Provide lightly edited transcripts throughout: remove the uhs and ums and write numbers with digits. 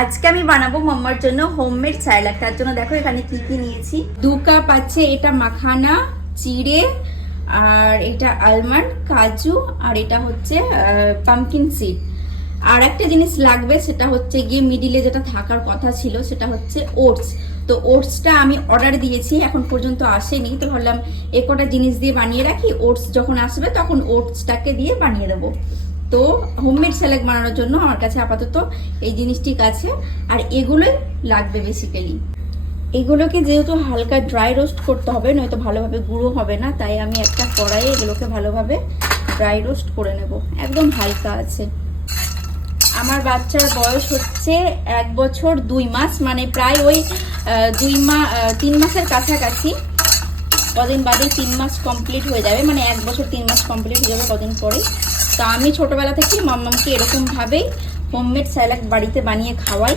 আজকে আমি বানাবো মাম্মার জন্য হোমমেড স্যালাড। তার জন্য দেখো এখানে কি কি নিয়েছি। 2 কাপ আছে এটা মাখানা, চিড়ে, আর এটা আলমন্ড, কাজু, আর এটা হচ্ছে পামকিন সিড। আর একটা জিনিস লাগবে, সেটা হচ্ছে গিয়ে মিডিলে যেটা থাকার কথা ছিল, সেটা হচ্ছে ওটস। তো ওটসটা আমি অর্ডার দিয়েছি, এখন পর্যন্ত আসেনি, তো ভাবলাম এ কটা জিনিস দিয়ে বানিয়ে রাখি, ওটস যখন আসবে তখন ওটসটাকে দিয়ে বানিয়ে দেবো। তো হোমমেড স্যালাড বানানোর জন্য আমার কাছে আপাতত এই জিনিসটি আছে, আর এগুলোই লাগবে বেসিক্যালি। এগুলোকে যেহেতু হালকা ড্রাই রোস্ট করতে হবে, নয়তো ভালোভাবে গুঁড়ো হবে না, তাই আমি একটা কড়াইয়ে এগুলোকে ভালোভাবে ড্রাই রোস্ট করে নেব। একদম হালকা আছে। আমার বাচ্চার বয়স হচ্ছে 1 বছর 2 মাস, মানে প্রায় ওই 3 মাসের কাছাকাছি। কদিন বাদে 3 মাস কমপ্লিট হয়ে যাবে, মানে 1 বছর 3 মাস কমপ্লিট হয়ে যাবে কদিন পরে। তো আমি ছোটোবেলা থেকে মাম্মামকে এরকমভাবেই হোমমেড স্যালাড বাড়িতে বানিয়ে খাওয়াই,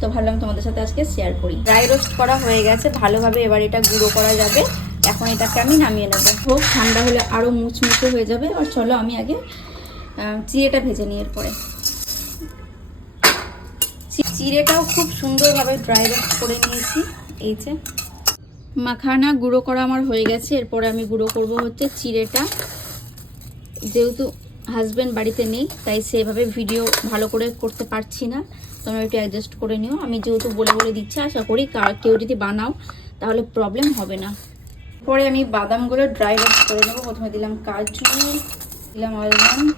তো ভাবলাম তোমাদের সাথে আজকে শেয়ার করি। ড্রাই রোস্ট করা হয়ে গেছে ভালোভাবে, এবার এটা গুঁড়ো করা যাবে। এখন এটাকে আমি নামিয়ে নেবো, হোক ঠান্ডা হলে আরও মুচমুচে হয়ে যাবে। আর চলো আমি আগে চিড়েটা ভেজে নিই। এরপরে চিড়েটাও খুব সুন্দরভাবে ড্রাই রোস্ট করে নিয়েছি। এই যে মাখানা গুঁড়ো করা আমার হয়ে গেছে। এরপরে আমি গুঁড়ো করব হচ্ছে চিড়েটা। যেহেতু হাজব্যান্ড বাড়িতে নেই, তাই সেভাবে ভিডিও ভালো করে করতে পারছি না, তোমরা একটু অ্যাডজাস্ট করে নিও। আমি যেহেতু বলে বলে দিচ্ছি, আশা করি কেউ যদি বানাও তাহলে প্রবলেম হবে না। পরে আমি বাদামগুলো ড্রাই রোস্ট করে নেবো। প্রথমে দিলাম কাজু, দিলাম আলমন্ড,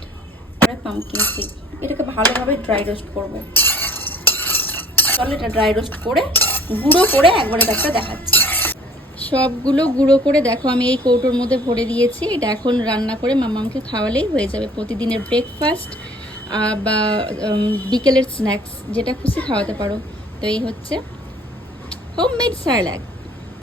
পরে পামকিন সিড। এটাকে ভালোভাবে ড্রাই রোস্ট করবো। চলো এটা ড্রাই রোস্ট করে গুঁড়ো করে একবারে একটা দেখাচ্ছি। সবগুলো গুঁড়ো করে দেখো আমি এই কৌটোর মধ্যে ভরে দিয়েছি। এটা এখন রান্না করে মামামকে খাওয়ালেই হয়ে যাবে। প্রতিদিনের ব্রেকফাস্ট বা বিকেলের স্ন্যাক্স, যেটা খুশি খাওয়াতে পারো। তো এই হচ্ছে হোমমেড স্যালাড।